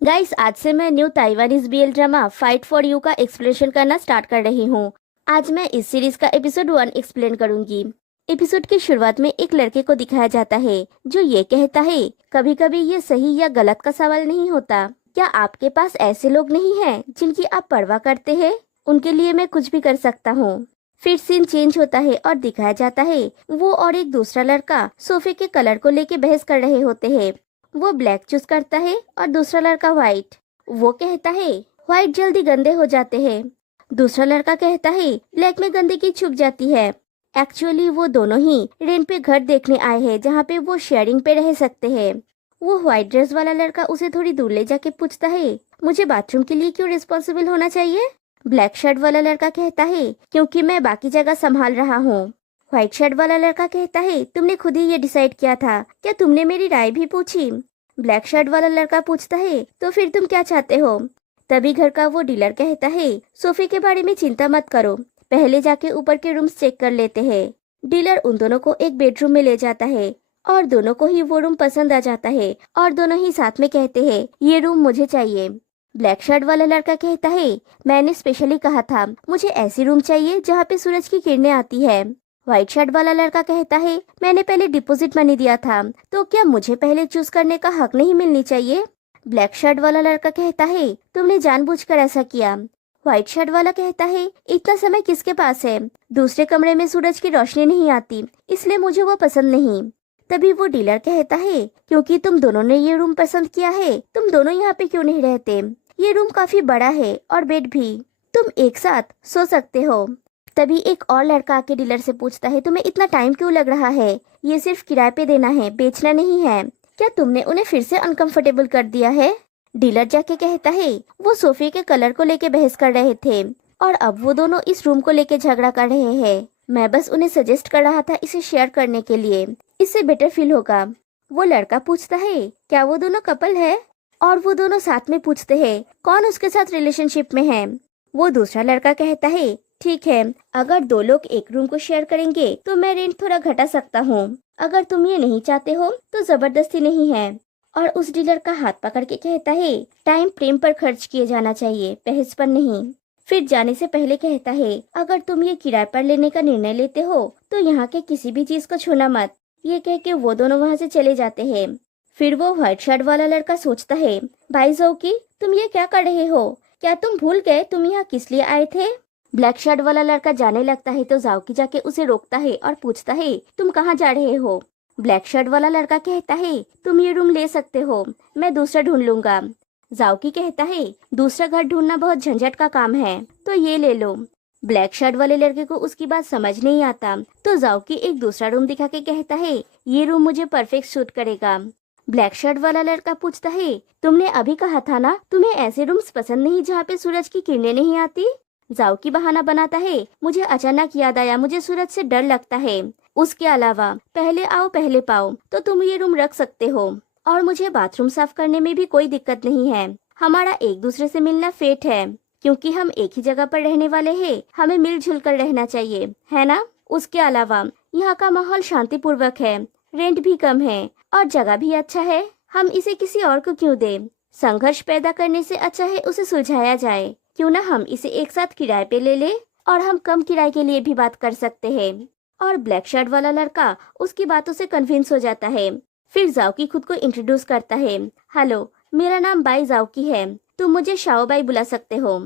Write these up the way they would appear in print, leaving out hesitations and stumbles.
Guys, आज से मैं new Taiwanese BL drama fight for you का एक्सप्लेनेशन करना स्टार्ट कर रही हूँ। आज मैं इस सीरीज का एपिसोड 1 एक्सप्लेन करूंगी। एपिसोड की शुरुआत में एक लड़के को दिखाया जाता है जो ये कहता है, कभी कभी ये सही या गलत का सवाल नहीं होता। क्या आपके पास ऐसे लोग नहीं हैं जिनकी आप परवाह करते हैं? उनके लिए मैं कुछ भी कर सकता हूँ। फिर सीन चेंज होता है और दिखाया जाता है वो और एक दूसरा लड़का सोफे के कलर को लेके बहस कर रहे होते हैं। वो ब्लैक चूज करता है और दूसरा लड़का व्हाइट। वो कहता है व्हाइट जल्दी गंदे हो जाते हैं। दूसरा लड़का कहता है ब्लैक में गंदगी छुप जाती है। एक्चुअली वो दोनों ही रेंट पे घर देखने आए हैं जहाँ पे वो शेयरिंग पे रह सकते हैं। वो व्हाइट ड्रेस वाला लड़का उसे थोड़ी दूर ले जाके पूछता है, मुझे बाथरूम के लिए क्यों रिस्पॉन्सिबल होना चाहिए? ब्लैक शर्ट वाला लड़का कहता है क्योंकि मैं बाकी जगह संभाल रहा हूँ। व्हाइट शर्ट वाला लड़का कहता है तुमने खुद ही ये डिसाइड किया था, क्या तुमने मेरी राय भी पूछी? ब्लैक शर्ट वाला लड़का पूछता है तो फिर तुम क्या चाहते हो? तभी घर का वो डीलर कहता है सोफे के बारे में चिंता मत करो, पहले जाके ऊपर के रूम्स चेक कर लेते हैं। डीलर उन दोनों को एक बेडरूम में ले जाता है और दोनों को ही वो रूम पसंद आ जाता है और दोनों ही साथ में कहते हैं ये रूम मुझे चाहिए। ब्लैक शर्ट वाला लड़का कहता है मैंने स्पेशली कहा था मुझे ऐसी रूम चाहिए जहाँ पे सूरज की किरणें आती है। व्हाइट शर्ट वाला लड़का कहता है मैंने पहले डिपॉजिट मनी दिया था, तो क्या मुझे पहले चूज करने का हक नहीं मिलनी चाहिए? ब्लैक शर्ट वाला लड़का कहता है तुमने जानबूझकर ऐसा किया। व्हाइट शर्ट वाला कहता है इतना समय किसके पास है? दूसरे कमरे में सूरज की रोशनी नहीं आती, इसलिए मुझे वो पसंद नहीं। तभी वो डीलर कहता है क्योंकि तुम दोनों ने ये रूम पसंद किया है, तुम दोनों यहाँ पे क्यों नहीं रहते? ये रूम काफी बड़ा है और बेड भी, तुम एक साथ सो सकते हो। तभी एक और लड़का आके डीलर से पूछता है तुम्हें इतना टाइम क्यों लग रहा है? ये सिर्फ किराए पे देना है, बेचना नहीं है। क्या तुमने उन्हें फिर से अनकंफर्टेबल कर दिया है? डीलर जाके कहता है वो सोफे के कलर को लेके बहस कर रहे थे और अब वो दोनों इस रूम को लेके झगड़ा कर रहे हैं। मैं बस उन्हें सजेस्ट कर रहा था इसे शेयर करने के लिए, इससे बेटर फील होगा। वो लड़का पूछता है क्या वो दोनों कपल है? और वो दोनों साथ में पूछते हैं कौन उसके साथ रिलेशनशिप में है। वो दूसरा लड़का कहता है ठीक है, अगर दो लोग एक रूम को शेयर करेंगे तो मैं रेंट थोड़ा घटा सकता हूँ। अगर तुम ये नहीं चाहते हो तो जबरदस्ती नहीं है। और उस डीलर का हाथ पकड़ के कहता है टाइम प्रेम पर खर्च किए जाना चाहिए, बहस पर नहीं। फिर जाने से पहले कहता है अगर तुम ये किराए पर लेने का निर्णय लेते हो तो यहाँ के किसी भी चीज को छूना मत। ये कह के वो दोनों वहाँ से चले जाते हैं। फिर वो व्हाइट शर्ट वाला लड़का सोचता है भाई जोकी, तुम ये क्या कर रहे हो? क्या तुम भूल गए तुम यहाँ किस लिए आए थे? ब्लैक शर्ट वाला लड़का जाने लगता है तो जाओकी जाके उसे रोकता है और पूछता है तुम कहाँ जा रहे हो? ब्लैक शर्ट वाला लड़का कहता है तुम ये रूम ले सकते हो, मैं दूसरा ढूंढ लूंगा। जाओकी कहता है दूसरा घर ढूंढना बहुत झंझट का काम है, तो ये ले लो। ब्लैक शर्ट वाले लड़के को उसकी बात समझ नहीं आता तो जाओकी एक दूसरा रूम दिखा के कहता है ये रूम मुझे परफेक्ट सूट करेगा। ब्लैक शर्ट वाला लड़का पूछता है तुमने अभी कहा था ना तुम्हें ऐसे रूम्स पसंद नहीं जहाँ पे सूरज की किरणें नहीं आती। जाओकी बहाना बनाता है मुझे अचानक याद आया, मुझे सूरज से डर लगता है। उसके अलावा पहले आओ पहले पाओ तो तुम ये रूम रख सकते हो और मुझे बाथरूम साफ करने में भी कोई दिक्कत नहीं है। हमारा एक दूसरे से मिलना फेट है, क्योंकि हम एक ही जगह पर रहने वाले हैं, हमें मिलजुल कर रहना चाहिए, है ना? उसके अलावा यहाँ का माहौल शांतिपूर्वक है, रेंट भी कम है और जगह भी अच्छा है। हम इसे किसी और को क्यों दें? संघर्ष पैदा करने से अच्छा है उसे सुलझाया जाए। क्यों ना हम इसे एक साथ किराए पे ले ले और हम कम किराए के लिए भी बात कर सकते हैं। और ब्लैक शर्ट वाला लड़का उसकी बातों से कन्विंस हो जाता है। फिर जाओकी खुद को इंट्रोड्यूस करता है, हेलो मेरा नाम बाई जाओकी है, तुम मुझे शाओ बाई बुला सकते हो।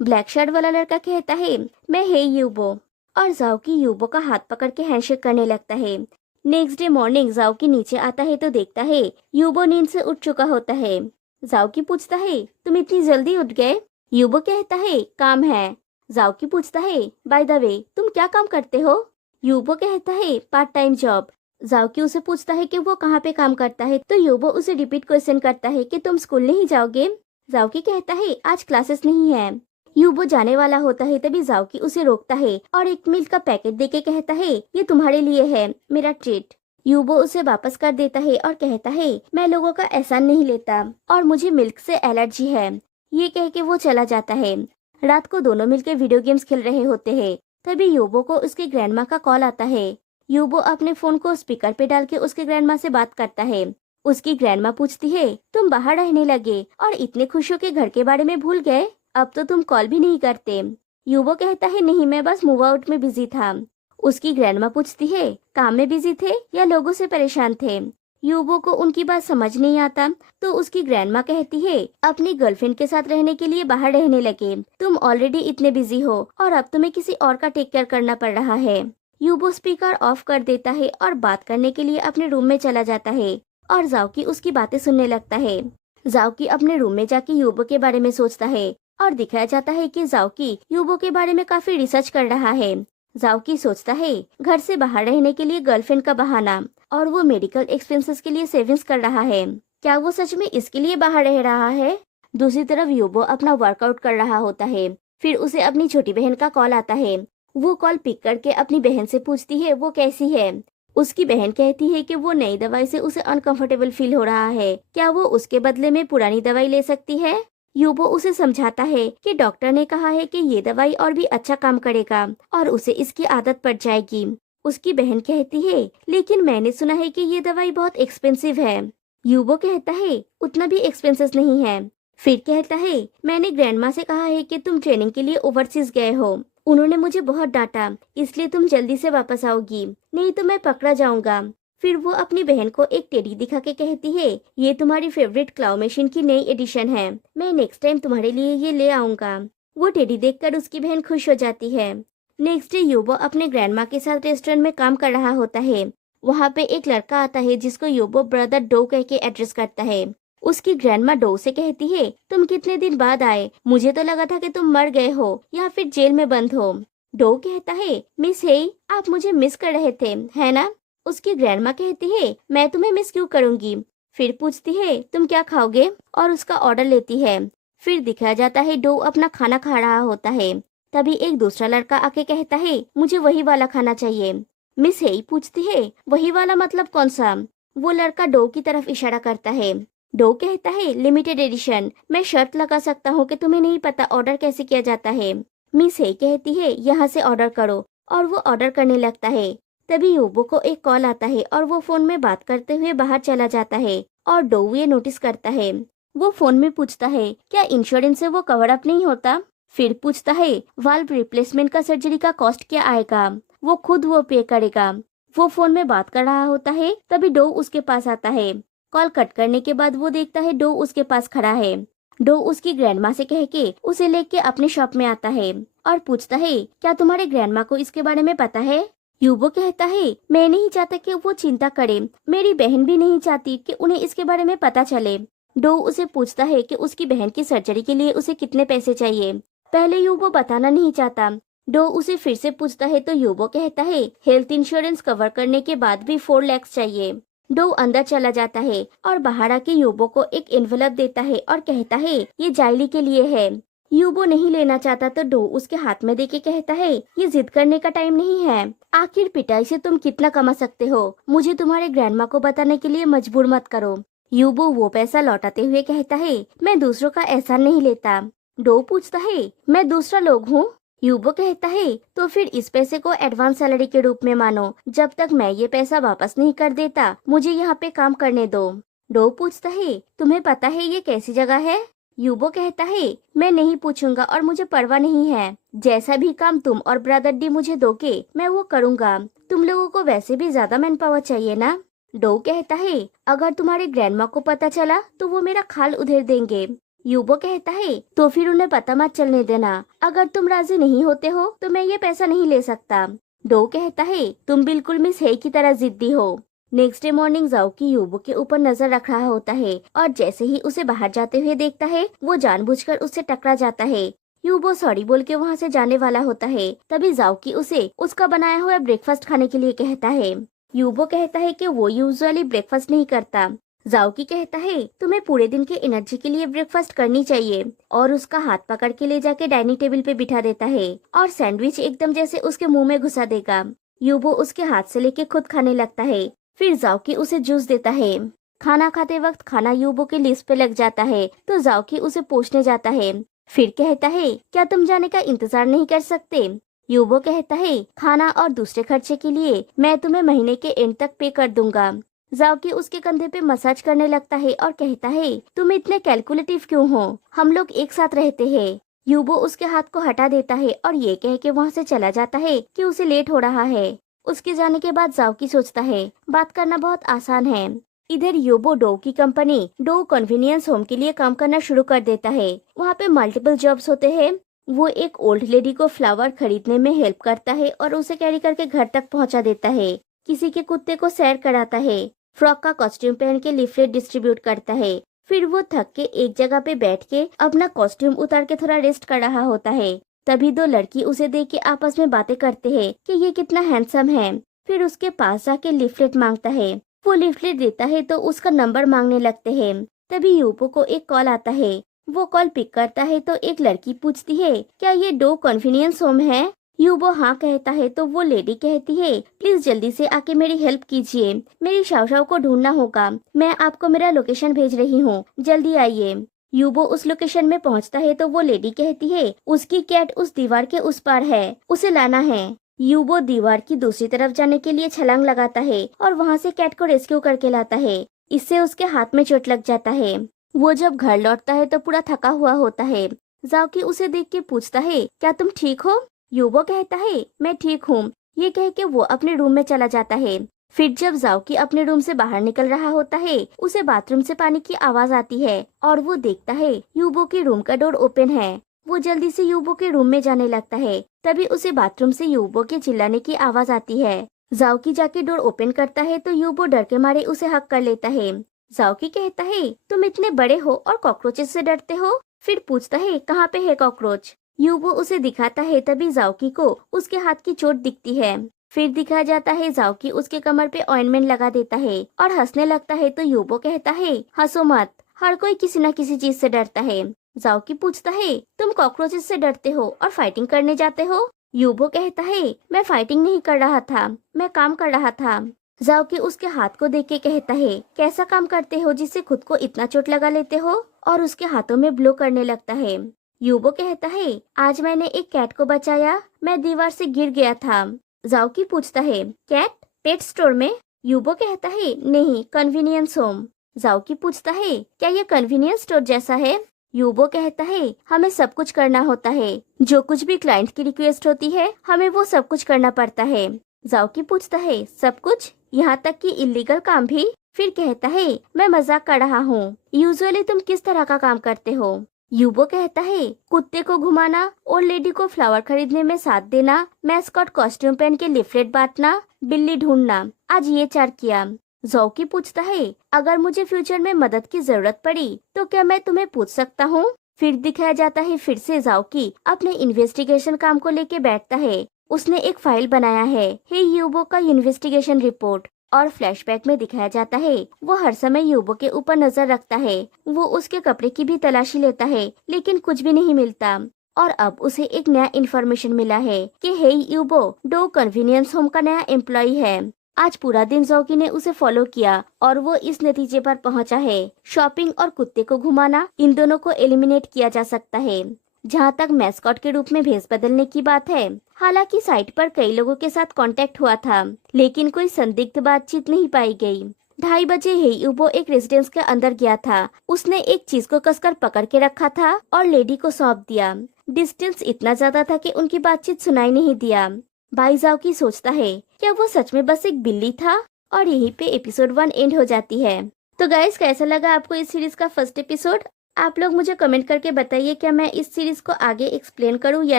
ब्लैक शर्ट वाला लड़का कहता है मैं हे यूबो, और जाओकी यूबो का हाथ पकड़ के हैंडशेक करने लगता है। नेक्स्ट डे मॉर्निंग जाओकी नीचे आता है तो देखता है यूबो नींद से उठ चुका होता है। जाओकी पूछता है तुम इतनी जल्दी उठ गए? यूबो कहता है काम है। जाओकी पूछता है बाय द वे तुम क्या काम करते हो? यूबो कहता है पार्ट टाइम जॉब। जाओकी उसे पूछता है कि वो कहाँ पे काम करता है तो यूबो उसे रिपीट क्वेश्चन करता है कि तुम स्कूल नहीं जाओगे? जाओकी कहता है आज क्लासेस नहीं है। यूबो जाने वाला होता है तभी जाओकी उसे रोकता है और एक मिल्क का पैकेट देके कहता है ये तुम्हारे लिए है, मेरा ट्रीट। यूबो उसे वापस कर देता है और कहता है मैं लोगों का एहसान नहीं लेता और मुझे मिल्क से एलर्जी है। ये कह के वो चला जाता है। रात को दोनों मिलकर वीडियो गेम्स खेल रहे होते हैं। तभी यूबो को उसके ग्रैंडमा का कॉल आता है। यूबो अपने फोन को स्पीकर पे डाल के उसके ग्रैंडमा से बात करता है। उसकी ग्रैंडमा पूछती है, तुम बाहर रहने लगे और इतने खुश हो के घर के बारे में भूल गए? अब तो तुम कॉल भी नहीं करते। यूबो कहता है, नहीं, मैं बस मूव आउट में बिजी था। उसकी ग्रैंडमा पूछती है, काम में बिजी थे या लोगों से परेशान थे? यूबो को उनकी बात समझ नहीं आता, तो उसकी ग्रैंडमा कहती है, अपनी गर्लफ्रेंड के साथ रहने के लिए बाहर रहने लगे, तुम ऑलरेडी इतने बिजी हो और अब तुम्हें किसी और का टेक केयर करना पड़ रहा है। यूबो स्पीकर ऑफ कर देता है और बात करने के लिए अपने रूम में चला जाता है और जाओकी उसकी बातें सुनने लगता है। जाओकी अपने रूम में जाके यूबो के बारे में सोचता है और दिखाया जाता है कि जाओकी यूबो के बारे में काफी रिसर्च कर रहा है। जाओकी सोचता है, घर से बाहर रहने के लिए गर्लफ्रेंड का बहाना, और वो मेडिकल एक्सपेंसेस के लिए सेविंग्स कर रहा है। क्या वो सच में इसके लिए बाहर रह रहा है? दूसरी तरफ यूबो अपना वर्कआउट कर रहा होता है। फिर उसे अपनी छोटी बहन का कॉल आता है। वो कॉल पिक करके अपनी बहन से पूछती है वो कैसी है। उसकी बहन कहती है कि वो नई दवाई से उसे अनकंफर्टेबल फील हो रहा है, क्या वो उसके बदले में पुरानी दवाई ले सकती है? यूबो उसे समझाता है कि डॉक्टर ने कहा है कि ये दवाई और भी अच्छा काम करेगा और उसे इसकी आदत पड़ जाएगी। उसकी बहन कहती है, लेकिन मैंने सुना है कि ये दवाई बहुत एक्सपेंसिव है। यूबो कहता है, उतना भी एक्सपेंसिव नहीं है। फिर कहता है, मैंने ग्रैंडमा से कहा है कि तुम ट्रेनिंग के लिए ओवरसीज गए हो, उन्होंने मुझे बहुत डांटा, इसलिए तुम जल्दी से वापस आओगी, नहीं तो मैं पकड़ा जाऊंगा। फिर वो अपनी बहन को एक टेडी दिखा के कहती है, ये तुम्हारी फेवरेट क्लाउ मशीन की नई एडिशन है, मैं नेक्स्ट टाइम तुम्हारे लिए ये ले आऊंगा। वो टेडी देखकर उसकी बहन खुश हो जाती है। नेक्स्ट डे योबो अपने ग्रैंडमा के साथ रेस्टोरेंट में काम कर रहा होता है। वहाँ पे एक लड़का आता है जिसको योबो ब्रदर डो कह के एड्रेस करता है। उसकी ग्रैंडमा डो से कहती है, तुम कितने दिन बाद आए, मुझे तो लगा था कि तुम मर गए हो या फिर जेल में बंद हो। डो कहता है, मिस हेई, आप मुझे मिस कर रहे थे, है ना? उसकी ग्रैंडमा कहती है, मैं तुम्हें मिस क्यों करूंगी? फिर पूछती है, तुम क्या खाओगे, और उसका ऑर्डर लेती है। फिर दिखाया जाता है डो अपना खाना खा रहा होता है। तभी एक दूसरा लड़का आके कहता है, मुझे वही वाला खाना चाहिए। मिस हेई पूछती है, वही वाला मतलब कौन सा? वो लड़का डो की तरफ इशारा करता है। डो कहता है, लिमिटेड एडिशन, मैं शर्त लगा सकता हूँ कि तुम्हें नहीं पता ऑर्डर कैसे किया जाता है। मिस हेई कहती है, यहाँ से ऑर्डर करो, और वो ऑर्डर करने लगता है। तभी योबो को एक कॉल आता है और वो फोन में बात करते हुए बाहर चला जाता है और डो ये नोटिस करता है। वो फोन में पूछता है, क्या इंश्योरेंस से वो कवर अप नहीं होता? फिर पूछता है, वाल्व रिप्लेसमेंट का सर्जरी का कॉस्ट क्या आएगा? वो खुद वो पे करेगा। वो फोन में बात कर रहा होता है, तभी डो उसके पास आता है। कॉल कट करने के बाद वो देखता है डो उसके पास खड़ा है। डो उसकी ग्रैंडमा से कह के उसे लेके अपने शॉप में आता है और पूछता है, क्या तुम्हारे ग्रैंडमा को इसके बारे में पता है? यूबो कहता है, मैं नहीं चाहता कि वो चिंता करे, मेरी बहन भी नहीं चाहती कि उन्हें इसके बारे में पता चले। डो उसे पूछता है कि उसकी बहन की सर्जरी के लिए उसे कितने पैसे चाहिए। पहले यूबो बताना नहीं चाहता। डो उसे फिर से पूछता है तो यूबो कहता है, हेल्थ इंश्योरेंस कवर करने के बाद भी 4 लाख चाहिए। डो अंदर चला जाता है और बाहर आके यूबो को एक एनवलप देता है और कहता है, ये जाइली के लिए है। यूबो नहीं लेना चाहता तो डो उसके हाथ में देके कहता है, ये जिद करने का टाइम नहीं है, आखिर पिटाई से तुम कितना कमा सकते हो, मुझे तुम्हारे ग्रैंडमा को बताने के लिए मजबूर मत करो। यूबो वो पैसा लौटाते हुए कहता है, मैं दूसरों का एहसान नहीं लेता। डो पूछता है, मैं दूसरा लोग हूँ? यूबो कहता है, तो फिर इस पैसे को एडवांस सैलरी के रूप में मानो, जब तक मैं ये पैसा वापस नहीं कर देता मुझे यहाँ पे काम करने दो। डो पूछता है, तुम्हें पता है ये कैसी जगह है? यूबो कहता है, मैं नहीं पूछूंगा और मुझे परवाह नहीं है, जैसा भी काम तुम और ब्रदर डी मुझे दोगे मैं वो करूँगा, तुम लोगों को वैसे भी ज्यादा मैन पावर चाहिए ना। डो कहता है, अगर तुम्हारे ग्रैंडमा को पता चला तो वो मेरा खाल उधेड़ देंगे। यूबो कहता है, तो फिर उन्हें पता मत चलने देना, अगर तुम राजी नहीं होते हो तो मैं ये पैसा नहीं ले सकता। डो कहता है, तुम बिल्कुल मिस हेई की तरह जिद्दी हो। नेक्स्ट डे मॉर्निंग जाओकी यूबो के ऊपर नजर रख रहा होता है और जैसे ही उसे बाहर जाते हुए देखता है वो जानबूझकर उससे टकरा जाता है। यूबो सॉरी बोल के वहाँ से जाने वाला होता है, तभी जाओकी उसे उसका बनाया हुआ ब्रेकफास्ट खाने के लिए कहता है। यूबो कहता है कि वो यूजुअली ब्रेकफास्ट नहीं करता। जाओकी कहता है, तुम्हें पूरे दिन के एनर्जी के लिए ब्रेकफास्ट करनी चाहिए, और उसका हाथ पकड़ के ले जाके डाइनिंग टेबल पे बिठा देता है और सैंडविच एकदम जैसे उसके मुंह में घुसा देगा। यूबो उसके हाथ से लेके खुद खाने लगता है। फिर जाओकी उसे जूस देता है। खाना खाते वक्त खाना यूबो के लिस्ट पे लग जाता है तो जाओकी उसे पूछने जाता है। फिर कहता है, क्या तुम जाने का इंतजार नहीं कर सकते? यूबो कहता है, खाना और दूसरे खर्चे के लिए मैं तुम्हें महीने के एंड तक पे कर दूंगा। जाओकी उसके कंधे पे मसाज करने लगता है और कहता है, तुम इतने कैलकुलेटिव क्यों हो, हम लोग एक साथ रहते हैं। यूबो उसके हाथ को हटा देता है और ये कह के वहाँ से चला जाता है कि उसे लेट हो रहा है। उसके जाने के बाद जाओकी सोचता है बात करना बहुत आसान है। इधर यूबो डो की कंपनी डो कन्वीनियंस होम के लिए काम करना शुरू कर देता है। वहाँ पे मल्टीपल जॉब्स होते हैं। वो एक ओल्ड लेडी को फ्लावर खरीदने में हेल्प करता है और उसे कैरी करके घर तक पहुँचा देता है। किसी के कुत्ते को सैर कराता है। फ्रॉक का कॉस्ट्यूम पहन के लिफलेट डिस्ट्रीब्यूट करता है। फिर वो थक के एक जगह पे बैठ के अपना कॉस्ट्यूम उतार के थोड़ा रेस्ट कर रहा होता है। तभी दो लड़की उसे देख के आपस में बातें करते हैं कि ये कितना हैंडसम है। फिर उसके पास जाके लिफलेट मांगता है। वो लिफलेट देता है तो उसका नंबर मांगने लगते हैं। तभी यूपो को एक कॉल आता है। वो कॉल पिक करता है तो एक लड़की पूछती है, क्या ये डो कन्वीनियंस होम है? यूबो हाँ कहता है तो वो लेडी कहती है, प्लीज जल्दी से आके मेरी हेल्प कीजिए, मेरी शाओशाओ को ढूंढना होगा, मैं आपको मेरा लोकेशन भेज रही हूँ, जल्दी आइए। यूबो उस लोकेशन में पहुँचता है तो वो लेडी कहती है, उसकी कैट उस दीवार के उस पार है, उसे लाना है। यूबो दीवार की दूसरी तरफ जाने के लिए छलांग लगाता है और वहाँ से कैट को रेस्क्यू करके लाता है। इससे उसके हाथ में चोट लग जाता है। वो जब घर लौटता है तो पूरा थका हुआ होता है। जाओकी उसे देख के पूछता है, क्या तुम ठीक हो? यूबो कहता है, मैं ठीक हूँ। ये कह के वो अपने रूम में चला जाता है। फिर जब जाओकी अपने रूम से बाहर निकल रहा होता है, उसे बाथरूम से पानी की आवाज आती है और वो देखता है यूबो के रूम का डोर ओपन है। वो जल्दी से यूबो के रूम में जाने लगता है। तभी उसे बाथरूम से यूबो के चिल्लाने की आवाज आती है। जाओकी जाके डोर ओपन करता है तो यूबो डर के मारे उसे हक कर लेता है। जाओकी कहता है, तुम इतने बड़े हो और कॉकरोचेस से डरते हो? फिर पूछता है, कहाँ पे है कॉकरोच? यूबो उसे दिखाता है। तभी जाओकी को उसके हाथ की चोट दिखती है। फिर दिखाया जाता है जाओकी उसके कमर पे ऑइंटमेंट लगा देता है और हंसने लगता है तो यूबो कहता है, हंसो मत, हर कोई किसी न किसी चीज से डरता है। जाओकी पूछता है, तुम कॉकरोचेस से डरते हो और फाइटिंग करने जाते हो? यूबो कहता है, मैं फाइटिंग नहीं कर रहा था, मैं काम कर रहा था। जाओकी उसके हाथ को देख के कहता है, कैसा काम करते हो जिससे खुद को इतना चोट लगा लेते हो? और उसके हाथों में ब्लो करने लगता है। यूबो कहता है, आज मैंने एक कैट को बचाया, मैं दीवार से गिर गया था। जाओकी पूछता है, कैट पेट स्टोर में? यूबो कहता है, नहीं, कन्वीनियंस होम। जाओकी पूछता है, क्या ये कन्वीनियंस स्टोर जैसा है? यूबो कहता है, हमें सब कुछ करना होता है, जो कुछ भी क्लाइंट की रिक्वेस्ट होती है हमें वो सब कुछ करना पड़ता है। जाओकी पूछता है, सब कुछ, यहाँ तक कि इलीगल काम भी? फिर कहता है, मैं मजाक कर रहा हूँ, यूजुअली तुम किस तरह का काम करते हो? यूबो कहता है, कुत्ते को घुमाना, ओल्ड लेडी को फ्लावर खरीदने में साथ देना, मैस्कॉट कॉस्ट्यूम पहन के लिफलेट बांटना, बिल्ली ढूंढना, आज ये 4 किया। जाओकी पूछता है, अगर मुझे फ्यूचर में मदद की जरूरत पड़ी तो क्या मैं तुम्हें पूछ सकता हूँ? फिर दिखाया जाता है फिर से जाओकी अपने इन्वेस्टिगेशन काम को लेके बैठता है। उसने एक फाइल बनाया है, हे यूबो का इन्वेस्टिगेशन रिपोर्ट। और फ्लैशबैक में दिखाया जाता है वो हर समय यूबो के ऊपर नजर रखता है। वो उसके कपड़े की भी तलाशी लेता है लेकिन कुछ भी नहीं मिलता। और अब उसे एक नया इन्फॉर्मेशन मिला है कि हे यूबो डो कन्वीनियंस होम का नया एम्प्लॉय है। आज पूरा दिन जाओकी ने उसे फॉलो किया और वो इस नतीजे पर पहुंचा है, शॉपिंग और कुत्ते को घुमाना, इन दोनों को एलिमिनेट किया जा सकता है। जहाँ तक मैस्कॉट के रूप में भेस बदलने की बात है, हालांकि साइट पर कई लोगों के साथ कांटेक्ट हुआ था लेकिन कोई संदिग्ध बातचीत नहीं पाई गई। 2:30 बजे हे यूबो एक रेजिडेंस के अंदर गया था। उसने एक चीज को कसकर पकड़ के रखा था और लेडी को सौंप दिया। डिस्टेंस इतना ज्यादा था कि उनकी बातचीत सुनाई नहीं दिया। भाई जाओकी सोचता है, क्या वो सच में बस एक बिल्ली था? और यहीं पे एपिसोड 1 एंड हो जाती है। तो गाइस, कैसा लगा आपको इस सीरीज का फर्स्ट एपिसोड? आप लोग मुझे कमेंट करके बताइए, क्या मैं इस सीरीज को आगे एक्सप्लेन करूं या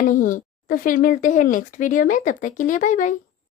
नहीं। तो फिर मिलते हैं नेक्स्ट वीडियो में, तब तक के लिए बाय बाय।